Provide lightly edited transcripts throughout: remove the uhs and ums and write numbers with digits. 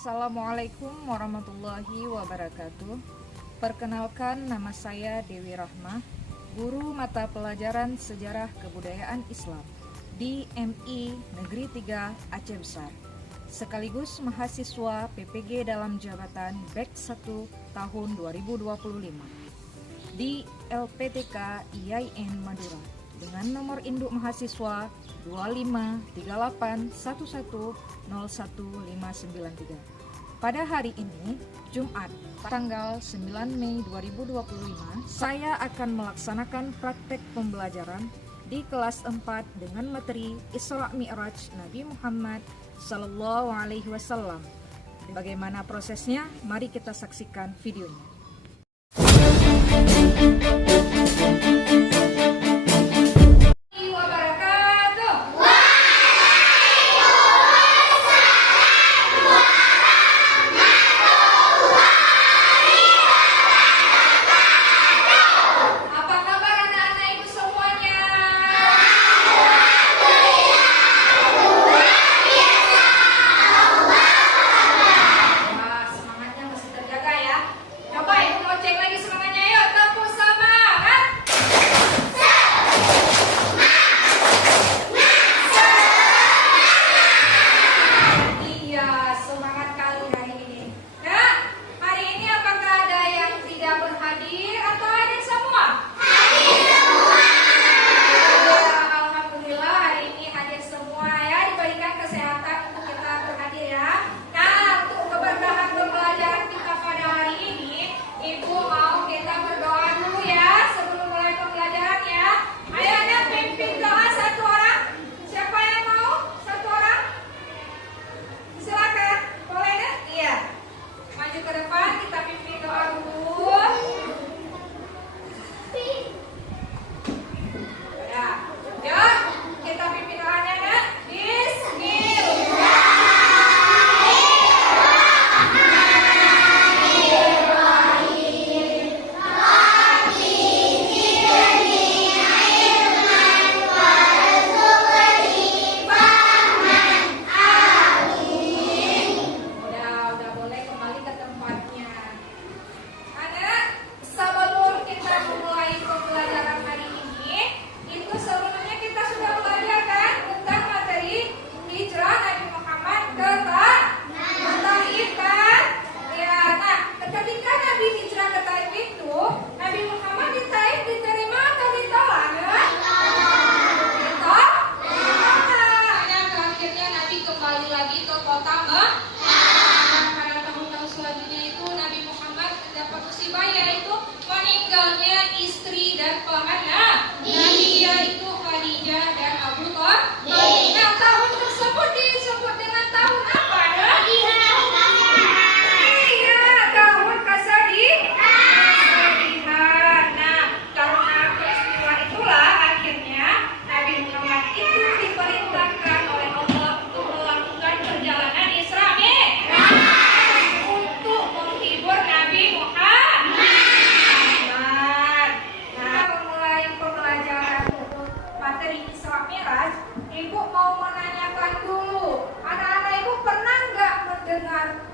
Assalamualaikum warahmatullahi wabarakatuh. Perkenalkan, nama saya Dewi Rahmah, guru mata pelajaran Sejarah Kebudayaan Islam di MI Negeri 3 Aceh Besar, sekaligus mahasiswa PPG dalam jabatan BEK 1 tahun 2025 di LPTK IAIN Madura dengan nomor induk mahasiswa 253811011593. Pada hari ini, Jumat, tanggal 9 Mei 2025, saya akan melaksanakan praktek pembelajaran di kelas 4 dengan materi Isra Mi'raj Nabi Muhammad Sallallahu Alaihi Wasallam. Bagaimana prosesnya? Mari kita saksikan videonya.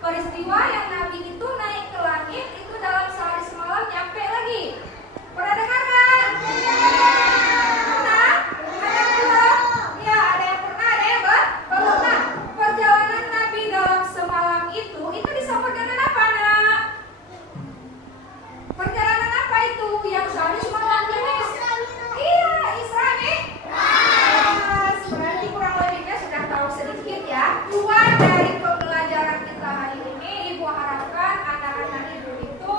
Peristiwa yang Nabi itu naik ke langit itu dalam sehari semalam nyampe lagi. Pernah dengar kan? Pernah? Ada yang belum? Ya, ada yang pernah, ada yang belum. Nah, perjalanan Nabi dalam semalam itu disebut dengan apa, nak? Perjalanan apa itu? Yang sehari semalam ini? Iya, Isra Mi'raj. Berarti kurang lebihnya sudah tahu sedikit ya. Dari pembelajaran kita hari ini, Ibu harapkan anak-anak Ibu itu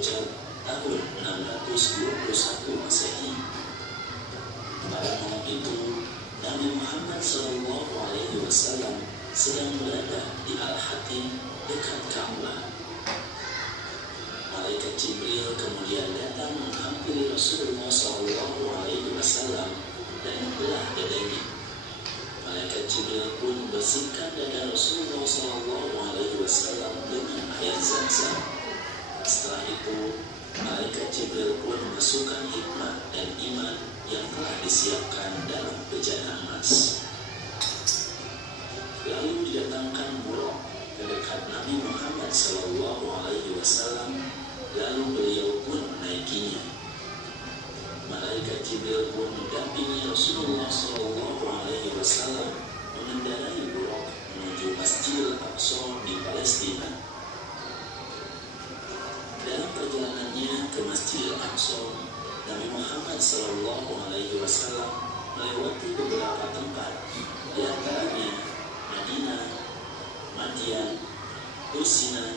Rajab tahun 621 Masehi. Pada malam itu, Nabi Muhammad SAW sedang berada di Al-Hatim dekat Ka'bah. Malaikat Jibril kemudian datang menghampiri Rasulullah SAW dan membelah dadanya. Malaikat Jibril pun membersihkan dada Rasulullah SAW dengan air Zam-Zam. Setelah itu, Malaikat Jibril pun memasukkan hikmah dan iman yang telah disiapkan dalam bejana emas. Lalu didatangkan buruk ke dekat Nabi Muhammad SAW, lalu beliau pun menaikinya. Malaikat Jibril pun mendampingi Rasulullah SAW mengendarai buruk menuju Masjidil Aqsa di Palestina. Dalam perjalanannya ke Masjidil Aqsa, Nabi Muhammad SAW melewati beberapa tempat, di antaranya Madinah, Madian, Lusina,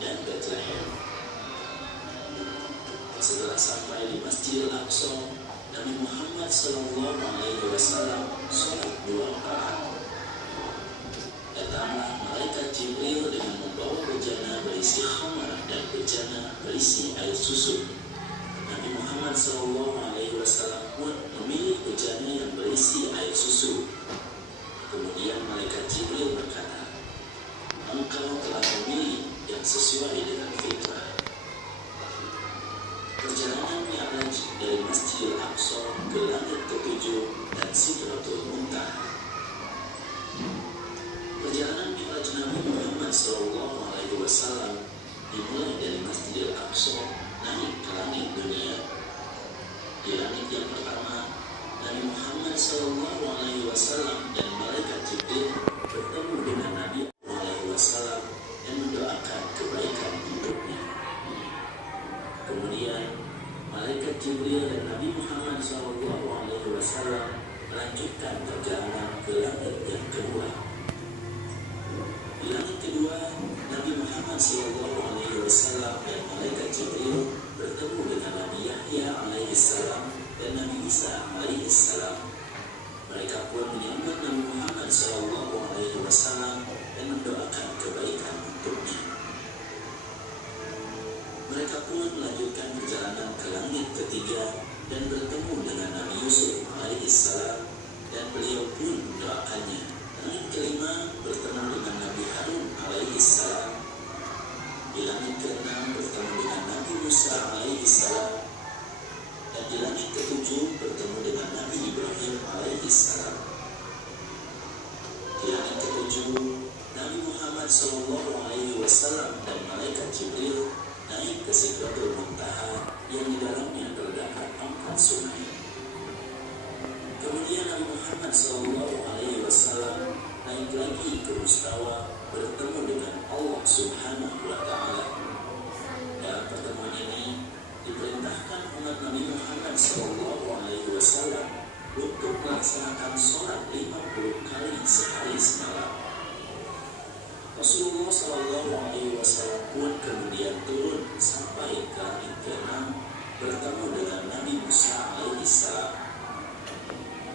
dan Bethlehem. Setelah sampai di Masjidil Aqsa, Nabi Muhammad SAW sholat 2 rakaat. Datanglah malaikat Jibril dengan membawa bejana berisi khamar dan bejana berisi air susu. Nabi Muhammad SAW pun memilih bejana yang berisi air susu. Kemudian malaikat Jibril berkata, "Engkau telah memilih yang sesuai dengan fitrah." Perjalanan Mi'raj dari Masjidil Aqsa ke langit ke-7 dan Sidratul Muntaha. Perjalanan Mi'raj Nabi Muhammad SAW dimulai dari Masjidil Aqsa naik ke langit dunia. Di langit yang pertama, Nabi Muhammad SAW dan malaikat Jibril bertemu dengan Nabi SAW dan mendoakan kebaikan hidupnya. Kemudian malaikat Jibril dan Nabi Muhammad SAW melanjutkan perjalanan ke langit yang kedua. Di langit kedua, Nabi Muhammad SAW dan malaikat Jibril bertemu dengan Nabi Yahya alaihissalam dan Nabi Isa alaihissalam. Mereka pun menyambut Nabi Muhammad SAW dan mendoakan kebaikan untuknya. Mereka pun melanjutkan perjalanan ke langit ketiga dan bertemu dengan Nabi Yusuf alaihissalam dan beliau pun mendoakannya. Langit kelima bertemu dengan Nabi Harun alaihissalam. Di langit keenam bertemu dengan Nabi Musa alaihissalam. Dan di langit ketujuh bertemu dengan Nabi Ibrahim alaihissalam. Di langit ketujuh, Nabi Muhammad SAW dan malaikat Jibril naik ke Sidratul Muntaha yang di dalamnya terdapat 4 sungai. Kemudian Nabi Muhammad SAW naik lagi ke Mustawa bertemu dengan Allah Subhanahu wa Ta'ala. Dalam pertemuan ini diperintahkan umat Nabi Muhammad SAW untuk melaksanakan sholat 50 kali sehari semalam. Rasulullah SAW pun kemudian turun sampai ke langit ke-6 bertemu dengan Nabi Musa alaihissalam.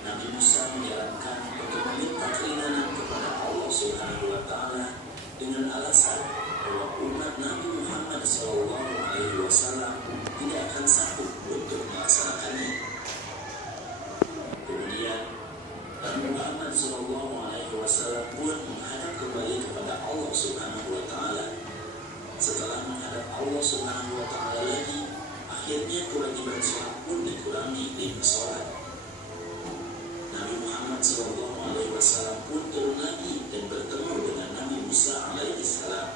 Nabi Musa menyarankan untuk meminta keringanan kepada Allah Subhanahu wa Ta'ala dengan alasan bahwa umat Nabi Muhammad SAW tidak akan sanggup untuk melaksanakannya. Kemudian Nabi Muhammad SAW pun menghadap kembali kepada Allah Subhanahu wa Ta'ala. Setelah menghadap Allah Subhanahu wa Ta'ala lagi, akhirnya kewajiban sholat pun dikurangi 5 sholat. Nabi Muhammad SAW pun turun lagi dan bertemu dengan Nabi Musa alaihissalam.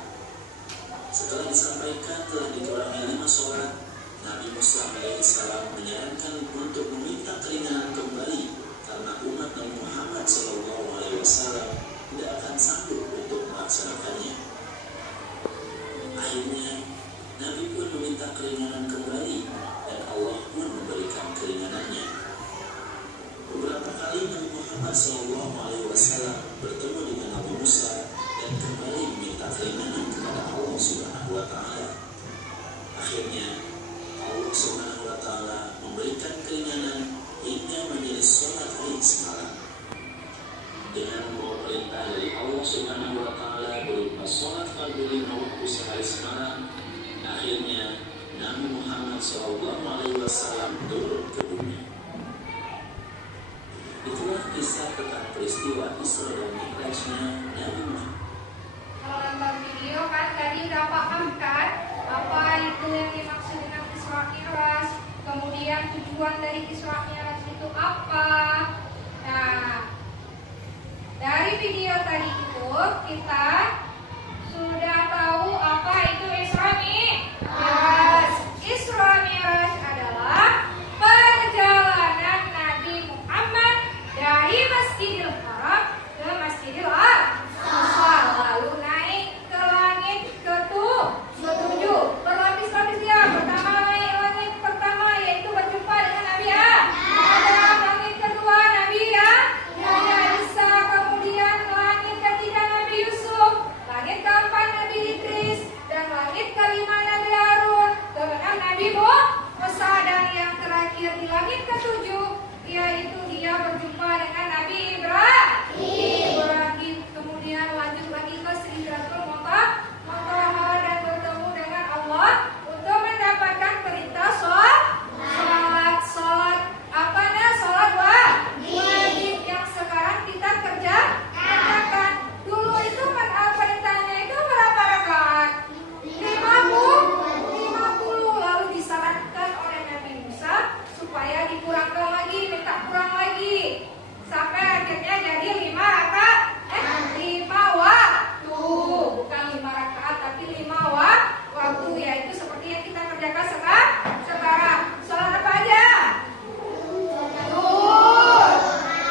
Setelah disampaikan telah dikurangi 5 sholat, Nabi Musa alaihissalam menyarankan untuk meminta keringanan kembali karena umat Nabi Muhammad SAW tidak akan sanggup untuk melaksanakannya. Akhirnya Nabi pun meminta keringanan kembali dan Allah pun memberikan keringanannya. Beberapa kali Nabi Muhammad SAW bertemu dengan Nabi Musa dan kembali meminta keringanan kepada Allah Subhanahu wa Ta'ala. Akhirnya Allah Subhanahu wa Ta'ala memberikan keringanan hingga menjadi sholat Id semalam. Dengan membawa perintah dari Allah Subhanahu wa Ta'ala berupa sholat fardu 5 waktu sehari semalam, akhirnya Nabi Muhammad SAW turun ke bumi. Itulah kisah tentang peristiwa Isra dan Mi'rajnya Nabi Muhammad. Kalau nonton video kan tadi udah paham kan apa itu yang dimaksud dengan Isra Mi'raj, kemudian tujuan dari Isra Mi'raj itu apa. Nah, dari video tadi itu kita sudah tahu apa itu Isra Mi'raj. Isra Mi'raj adalah perjalanan Nabi Muhammad dari Masjidil Haram ke Masjidil Aqsa, lalu naik ke langit ketujuh. Berlapis-lapis dia. Pertama naik langit pertama yaitu berjumpa dengan Nabi Adam. Langit kedua Nabi Isa. Kemudian langit ketiga Nabi Yusuf. Langit keempat Nabi Idris. Dan langit kelima Nabi Harun. Keenam Nabi Musa. Dan yang terakhir di langit ketujuh yaitu dia berjumpa dengan Nabi Ibrahim. Kemudian lanjut lagi ke Sidratul Muntaha dan bertemu dengan Allah untuk mendapatkan perintah sholat apa nah sholat wajib yang sekarang kita kerjakan. Dulu itu perintahnya itu berapa rakaat? 50, lalu disarankan oleh Nabi Musa supaya dikurangkan lagi, minta kurang lagi, sampai akhirnya jadi 5 waktu, bukan 5 rakaat tapi 5 waktu, yaitu seperti yang kita kerjakan sekarang. Sholat apa aja? Zuhur,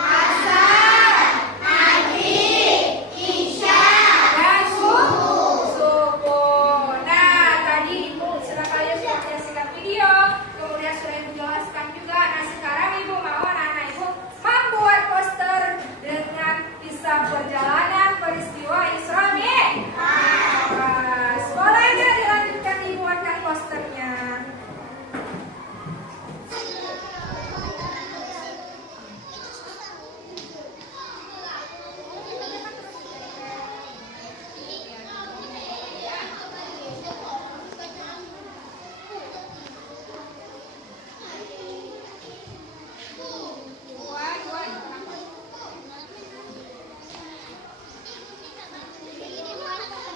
asar, maghrib, isya, dan subuh. Nah, tadi Ibu sudah kalian menyaksikan video, kemudian sudah Ibu jelaskan juga. Nah, sekarang Ibu mau anak-anak Ibu membuat poster dengan kisah perjalanan peristiwa Isra Mi'raj. Boleh nggak dilanjutkan dibuatkan posternya?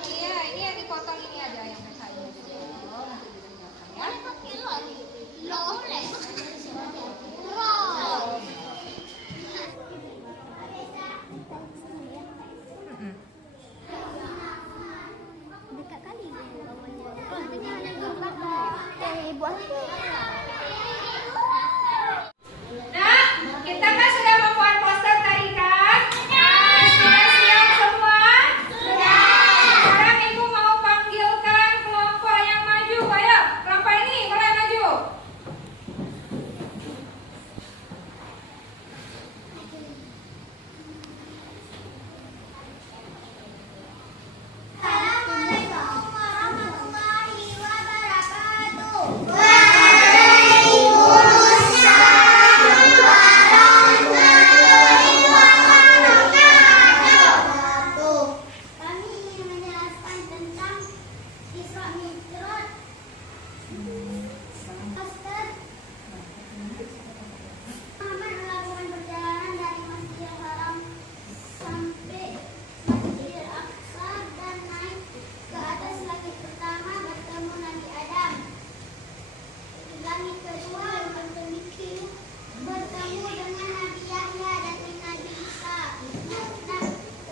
Iya, ini yang dipotong ini aja yang biasa ini. Dekat kali buat Nah, kita kan sudah membuat poster tadi kan? Nah, sudah siap semua? Sudah. Sekarang Ibu mau panggilkan kelompok yang maju. Ayo, kelompok ini boleh maju. Assalamualaikum warahmatullahi wabarakatuh. Kami ingin menjelaskan tentang Isra Mi'raj. Poster Muhammad melakukan perjalanan dari Masjidil Haram sampai Masjidil Aqsa dan naik ke atas langit pertama bertemu Nabi Adam. Langit kedua bertemu dengan Nabi Yahya dan Nabi Isa.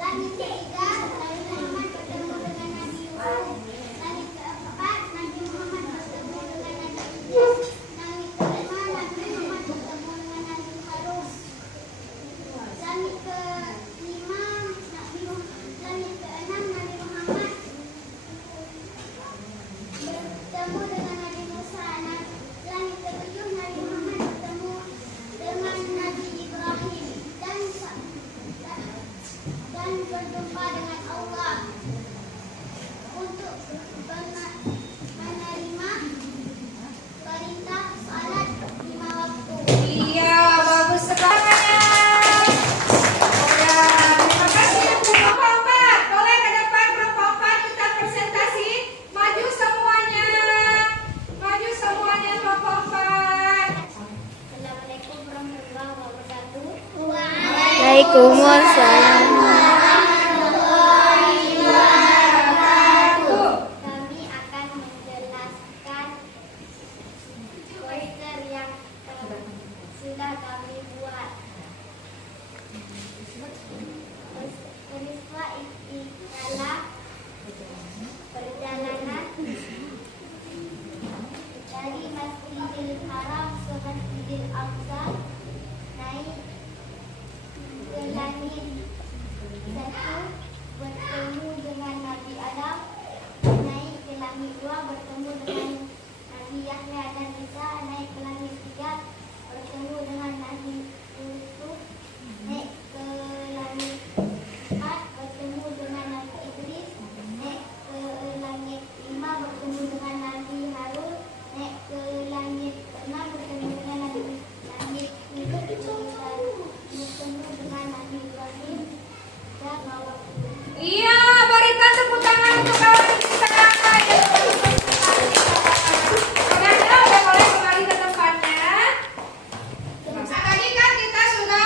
Langit ketiga Nabi Muhammad bertemu dengan Nabi Yusuf. Langit keempat Nabi Muhammad bertemu dengan Nabi Idris. Langit kelima Nabi Muhammad bertemu dengan Nabi Harun. Langit kelima langit keenam Nabi Muhammad bertemu dengan Nabi Musa. Langit ketujuh Nabi Muhammad bertemu dengan Nabi Ibrahim dan berjumpa dengan Allah untuk menerima Waalaikumsalam. Kami akan menjelaskan poster yang sudah kami buat. Peristiwa Istiqlal, perjalanan dari Masjidil Haram ke Masjidil Aqsa, naik ke langit satu, bertemu dengan Nabi Adam, naik ke langit dua, bertemu dengan Nabi Yahya dan Isa, naik ke langit tiga, bertemu dengan Nabi Yusuf, naik ke langit empat, bertemu dengan Nabi Idris, naik ke langit lima, bertemu dengan Nabi Harun, naik ke langit enam, bertemu dengan Nabi langit tujuh, bertemu dengan Nabi Ibrahim dan bawah. Iya, berikan tepuk tangan untuk kawan kita yang Orangnya udah boleh kembali ke tempatnya. Nah, tadi kan kita sudah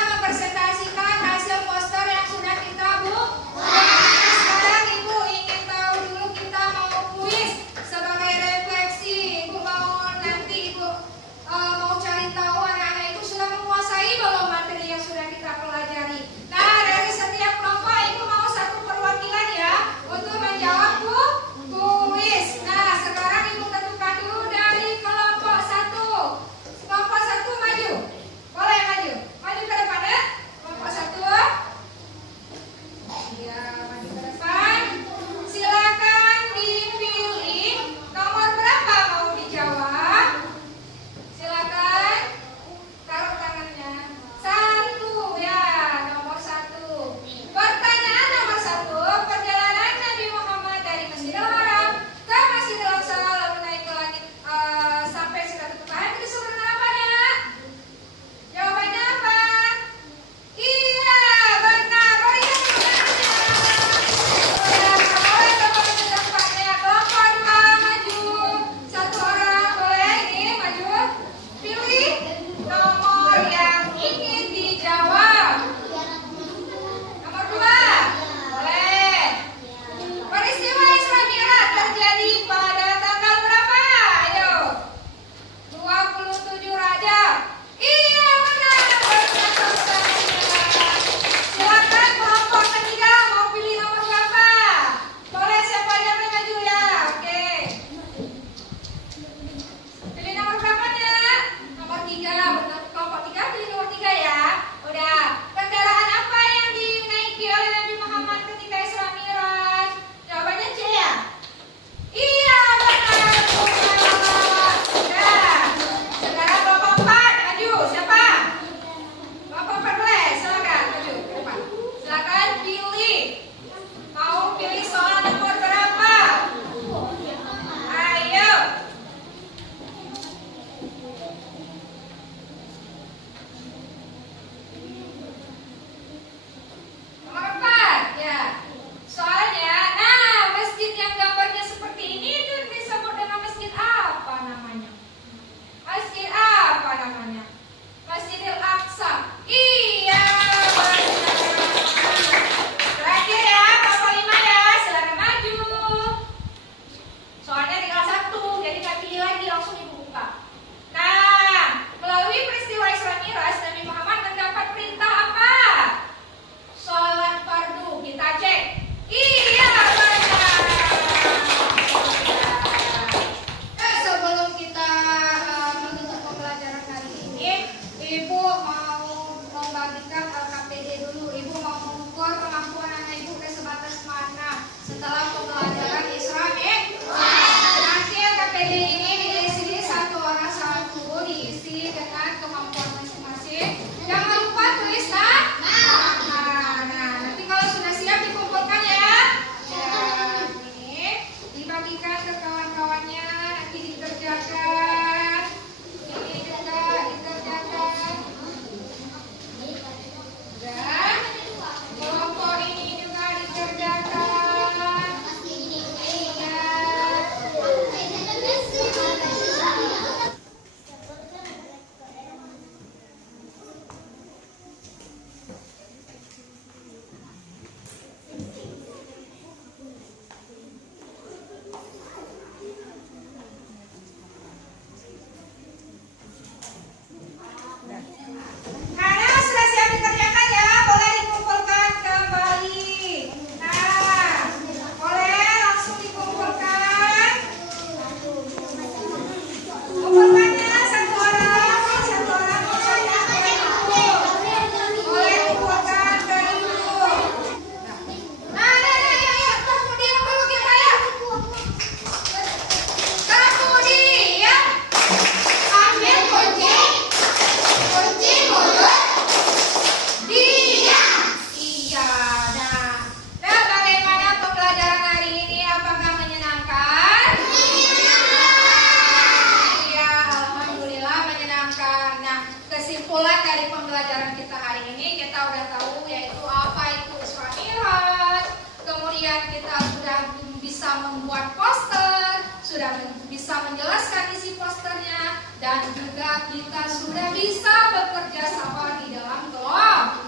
bisa menjelaskan isi posternya, dan juga kita sudah bisa bekerja sama di dalam kelompok.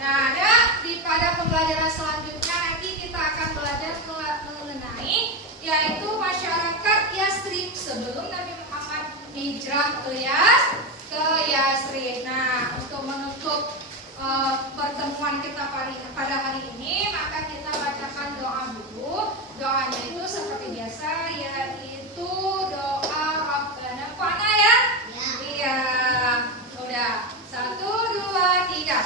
Nah, pada pembelajaran selanjutnya nanti kita akan belajar mengenai yaitu masyarakat Yasrib sebelum Nabi Muhammad hijrah ke Yasrib. Nah, untuk menutup pertemuan kita pada hari ini, maka kita bacakan doa dulu. Doanya itu seperti biasa, yaitu doa Rabbana Fa'na ya? Iya. Udah. 1, 2, 3.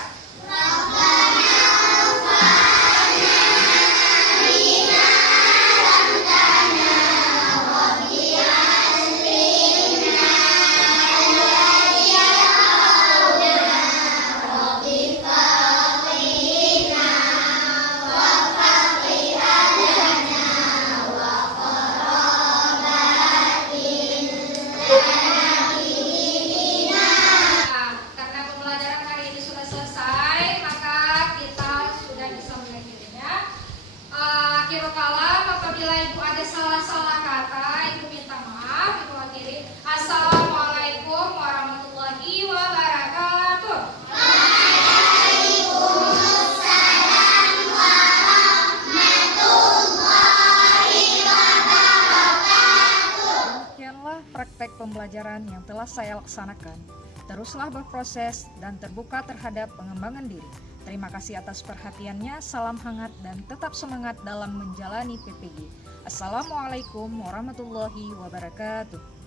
Akhirul kalam, apabila ibu ada salah-salah kata, ibu minta maaf, ibu akhiri. Assalamualaikum warahmatullahi wabarakatuh. Waalaikumsalam warahmatullahi wabarakatuh. Demikianlah praktek pembelajaran yang telah saya laksanakan. Teruslah berproses dan terbuka terhadap pengembangan diri. Terima kasih atas perhatiannya, salam hangat dan tetap semangat dalam menjalani PPG. Assalamualaikum warahmatullahi wabarakatuh.